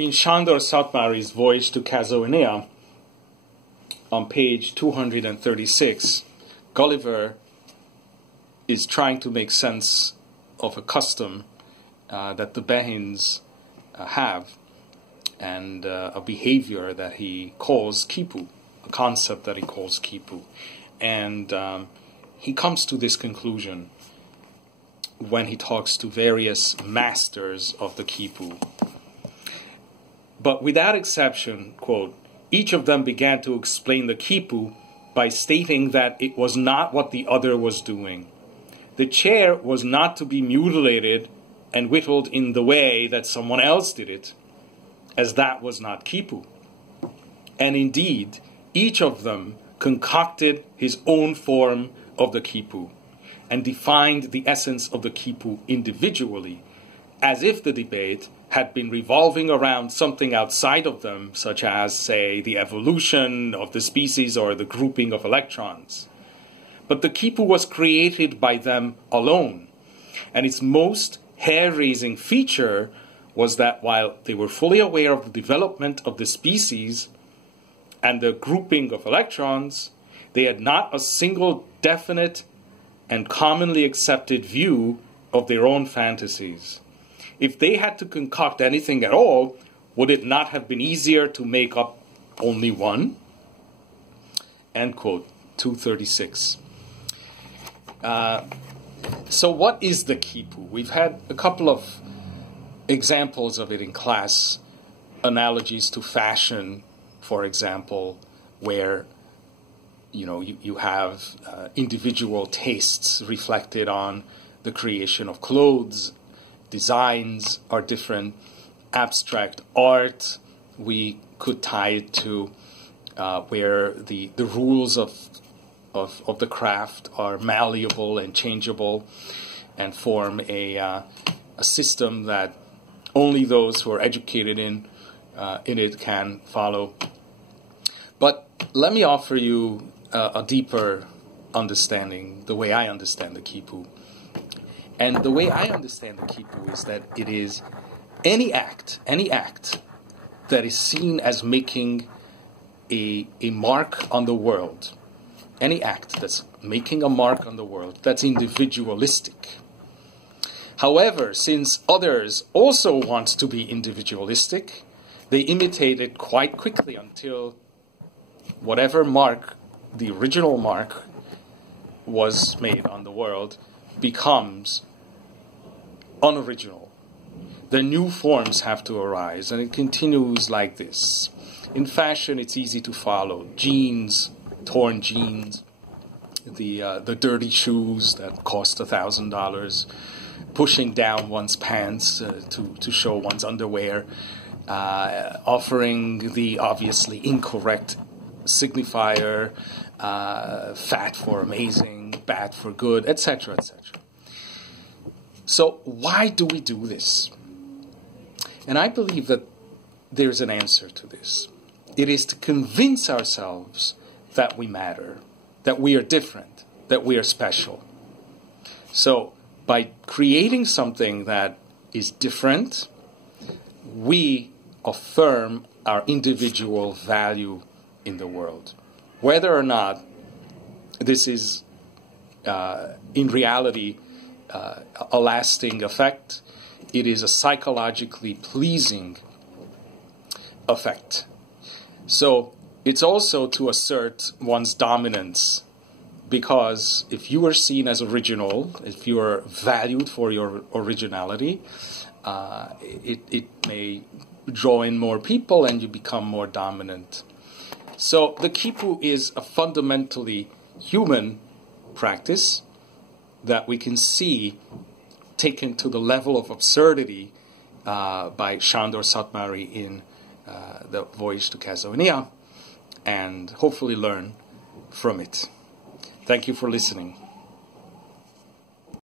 in Sándor Szatmári's Voyage to Kazohinia, on page 236, Gulliver is trying to make sense of a custom that the Behins have, and a behavior that he calls Kipu, a concept that he calls Kipu. And he comes to this conclusion when he talks to various masters of the Kipu. But without exception, quote, each of them began to explain the Kipu by stating that it was not what the other was doing. The chair was not to be mutilated and whittled in the way that someone else did it, as that was not Kipu. And indeed, each of them concocted his own form of the Kipu and defined the essence of the Kipu individually, as if the debate had been revolving around something outside of them, such as, say, the evolution of the species or the grouping of electrons. But the Kipu was created by them alone, and its most hair-raising feature was that while they were fully aware of the development of the species and the grouping of electrons, they had not a single definite and commonly accepted view of their own fantasies. If they had to concoct anything at all, would it not have been easier to make up only one? End quote, 236. So what is the Kipu? We've had a couple of examples of it in class, analogies to fashion, for example, where you have individual tastes reflected on the creation of clothes. Designs are different. Abstract art, we could tie it to where the rules of the craft are malleable and changeable and form a system that only those who are educated in it can follow. But let me offer you a deeper understanding, the way I understand the Kipu. And the way I understand the Kipu is that it is any act that is seen as making a mark on the world, any act that's making a mark on the world, that's individualistic. However, since others also want to be individualistic, they imitate it quite quickly until whatever mark, the original mark, was made on the world becomes unoriginal. The new forms have to arise, and it continues like this. In fashion, it's easy to follow. Jeans, torn jeans, the dirty shoes that cost $1,000, pushing down one's pants to show one's underwear, offering the obviously incorrect signifier, fat for amazing, bad for good, etc., etc. So why do we do this? And I believe that there's an answer to this. It is to convince ourselves that we matter, that we are different, that we are special. So by creating something that is different, we affirm our individual value in the world. Whether or not this is, in reality, a lasting effect, it is a psychologically pleasing effect. So it's also to assert one's dominance, because if you are seen as original, if you are valued for your originality, it may draw in more people and you become more dominant. So the Kipu is a fundamentally human practice that we can see taken to the level of absurdity by Sándor Szatmári in the Voyage to Kazohinia, and hopefully learn from it. Thank you for listening.